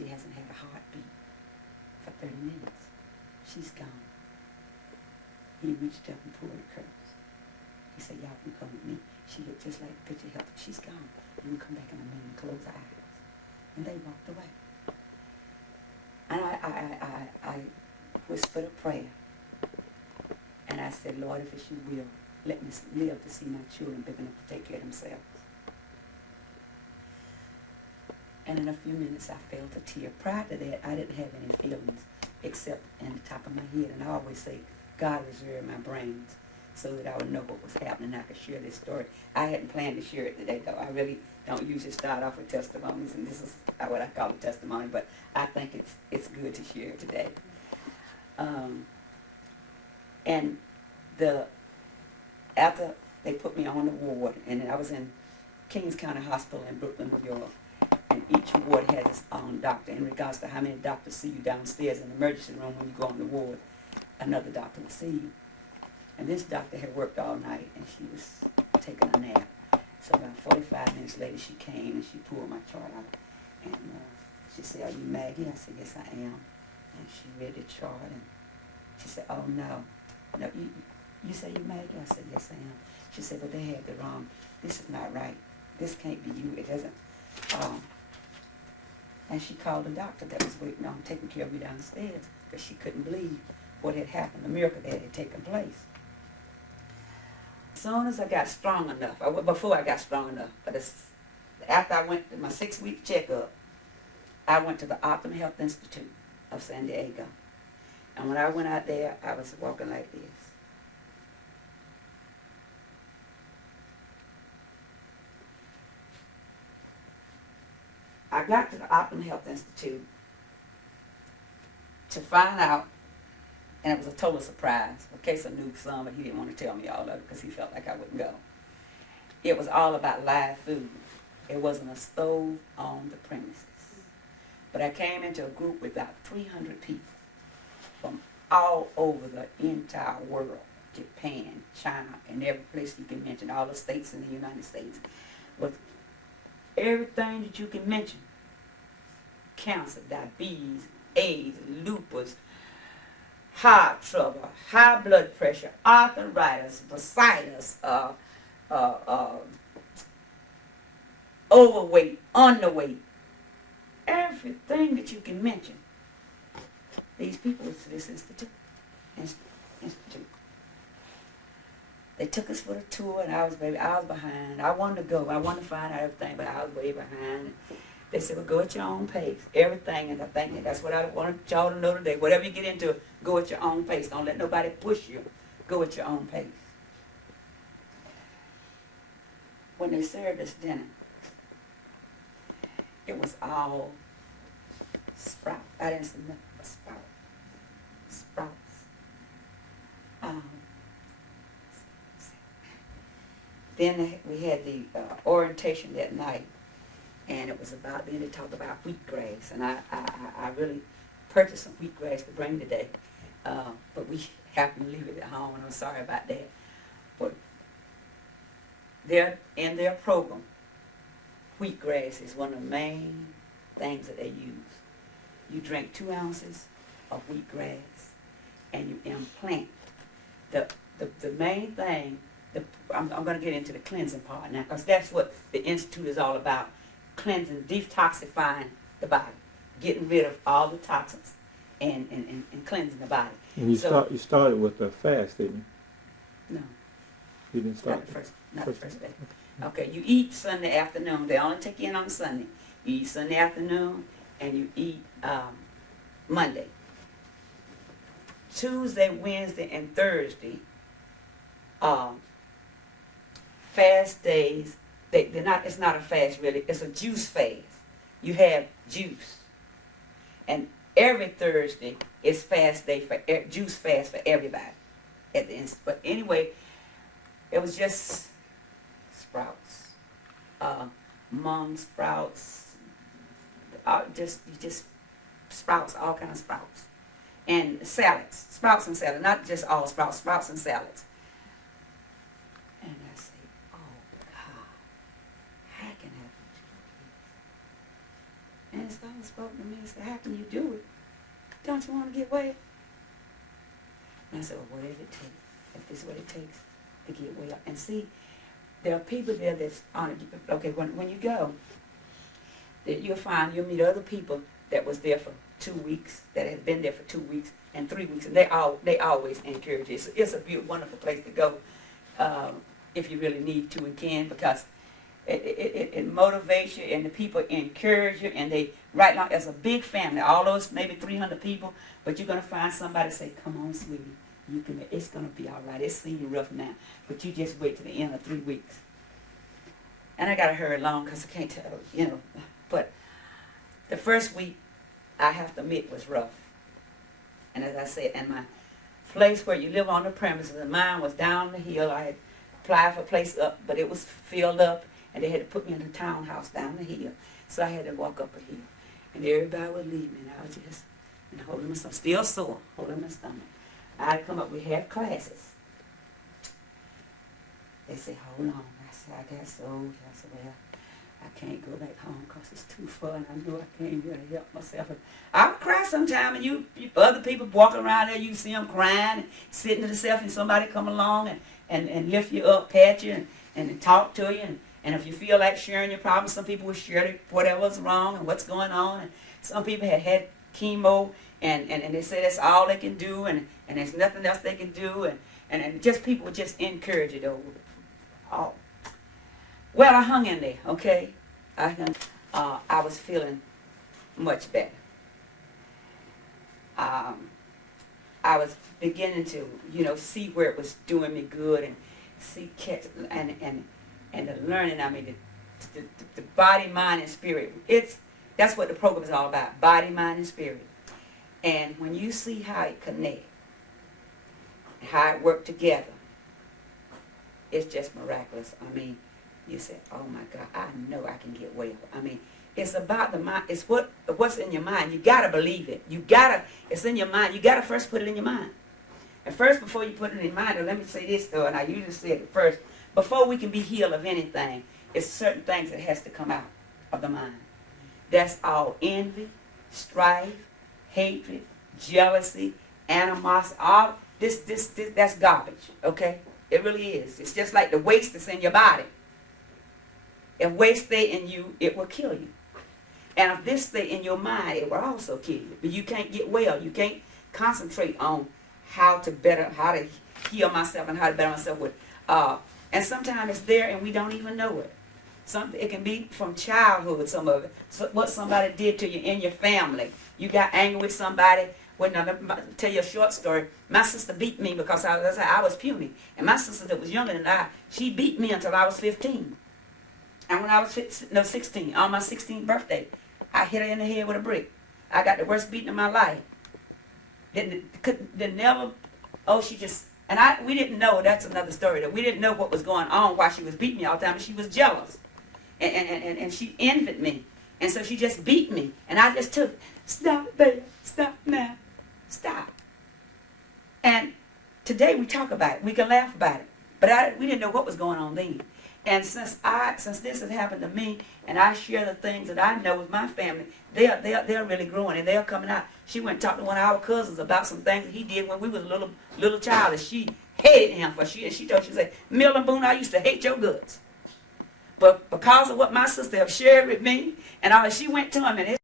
She hasn't had a heartbeat for 30 minutes. She's gone. He reached up and pulled her curls. He said, y'all can come with me. She looked just like the picture healthy. She's gone. You can come back in a minute and close her eyes. And they walked away. And I whispered a prayer. And I said, Lord, if it's your will, let me live to see my children big enough to take care of themselves. And in a few minutes, I felt a tear. Prior to that, I didn't have any feelings except in the top of my head. And I always say, God reserved my brains so that I would know what was happening. I could share this story. I hadn't planned to share it today, though. I really don't usually start off with testimonies, and this is what I call a testimony, but I think it's good to share it today. And after they put me on the ward, and I was in Kings County Hospital in Brooklyn, New York, and each ward has its own doctor in regards to how many doctors see you downstairs in the emergency room when you go on the ward. Another doctor will see you. And this doctor had worked all night, and she was taking a nap. So about 45 minutes later, she came, and she pulled my chart out. And she said, are you Maggie? I said, yes, I am. And she read the chart, and she said, oh, no. No, you say you're Maggie? I said, yes, I am. She said, but they had the wrong. This is not right. This can't be you. It doesn't. And she called the doctor that was waiting on taking care of me downstairs because she couldn't believe what had happened, the miracle that had taken place. As soon as I got strong enough, before I got strong enough, but after I went to my 6-week checkup, I went to the Optum Health Institute of San Diego. And when I went out there, I was walking like this. I got to the Optum Health Institute to find out, and it was a total surprise. Wekesa knew some, but he didn't want to tell me all of it because he felt like I wouldn't go. It was all about live food. It wasn't a stove on the premises. But I came into a group with about 300 people from all over the entire world, Japan, China, and every place you can mention, all the states in the United States, with everything that you can mention. Cancer, diabetes, AIDS, lupus, heart trouble, high blood pressure, arthritis, bursitis, overweight, underweight, everything that you can mention. These people was to this institute. They took us for the tour, and I was behind. I wanted to go. I wanted to find out everything, but I was way behind. They said, well, go at your own pace. Everything, and I think that's what I wanted y'all to know today. Whatever you get into, go at your own pace. Don't let nobody push you. Go at your own pace. When they served us dinner, it was all sprouts. I didn't see nothing but sprouts. Sprouts. Then we had the orientation that night, and it was about, then they talked about wheatgrass, and I really purchased some wheatgrass to bring today, but we happened to leave it at home, and I'm sorry about that. But in their program, wheatgrass is one of the main things that they use. You drink 2 ounces of wheatgrass, and you implant. The main thing, I'm going to get into the cleansing part now, because that's what the Institute is all about. Cleansing, detoxifying the body, getting rid of all the toxins, and cleansing the body. And you started with a fast, didn't you? No. You didn't start? Not the first day. Okay, you eat Sunday afternoon. They only take you in on Sunday. You eat Sunday afternoon, and you eat Monday. Tuesday, Wednesday, and Thursday, fast days. They're not. It's not a fast really. It's a juice fast. You have juice, and every Thursday is fast day for juice fast for everybody at the end. But anyway, it was just sprouts, mung sprouts, just sprouts, all kind of sprouts, and salads, sprouts and salads, not just all sprouts, sprouts and salads. And I say, oh God, how can I do And his father spoke to me and said, how can you do it? Don't you want to get well? And I said, well, whatever it takes, if this is what it takes to get well. And see, there are people there that's on it. Okay, when you go, that you'll meet other people that was there for 2 weeks, that had been there for 2 weeks and 3 weeks, and they always encourage you. It's a beautiful, wonderful place to go if you really need to and can, because it motivates you, and the people encourage you, and they right now as a big family, all those maybe 300 people, but you're gonna find somebody say, "Come on, sweetie, you can. It's gonna be all right. It's seeming rough now, but you just wait till the end of 3 weeks." And I gotta hurry along because I can't tell, But the first week, I have to admit, was rough. And as I said, and my place where you live on the premises, and mine was down the hill. I had applied for a place up, but it was filled up, and they had to put me in a townhouse down the hill. So I had to walk up a hill, and everybody was leaving, and I was just holding my stomach, still sore, holding my stomach. I'd come up, we had classes. They said, hold on. I said, I got soldiers. I said, well, I can't go back home because it's too far, and I know I can't really help myself. I'll cry sometime, and you other people walking around there, you see them crying, and sitting to themselves, and somebody come along and lift you up, pat you, and talk to you, and if you feel like sharing your problems, some people will share whatever's wrong and what's going on, and some people had chemo, and they say that's all they can do, and there's nothing else they can do, and just people would just encourage it over. Oh. Well, I hung in there, okay? I was feeling much better. I was beginning to, see where it was doing me good, and see and the learning. I mean, the body, mind, and spirit. That's what the program is all about: body, mind, and spirit. And when you see how it connects, how it worked together, it's just miraculous. I mean, you say, oh my God, I know I can get well. I mean, it's about the mind. It's what's in your mind. You got to believe it. It's in your mind. You got to first put it in your mind. And first, before you put it in your mind, let me say this though, and I usually say it first, before we can be healed of anything, it's certain things that has to come out of the mind. That's all envy, strife, hatred, jealousy, animosity, all this that's garbage, okay? It really is. It's just like the waste that's in your body. If waste stay in you, it will kill you. And if this stay in your mind, it will also kill you. But you can't get well. You can't concentrate on how to heal myself and how to better myself with. And sometimes it's there and we don't even know it. It can be from childhood, some of it. So what somebody did to you in your family. You got angry with somebody. Well, now, let me tell you a short story. My sister beat me because I was puny. And my sister that was younger than I, she beat me until I was 15. And when I was 16, on my 16th birthday, I hit her in the head with a brick. I got the worst beating of my life. We didn't know, that's another story, that we didn't know what was going on while she was beating me all the time, and she was jealous. And she envied me. And so she just beat me. And I just took, stop, baby, stop now, stop. And today we talk about it. We can laugh about it. But we didn't know what was going on then. And since this has happened to me, and I share the things that I know with my family, they're really growing and they're coming out. She went and talked to one of our cousins about some things that he did when we was a little child, and she hated him for. She said, Mill and Boone, I used to hate your guts. But because of what my sister have shared with me, and she went to him, and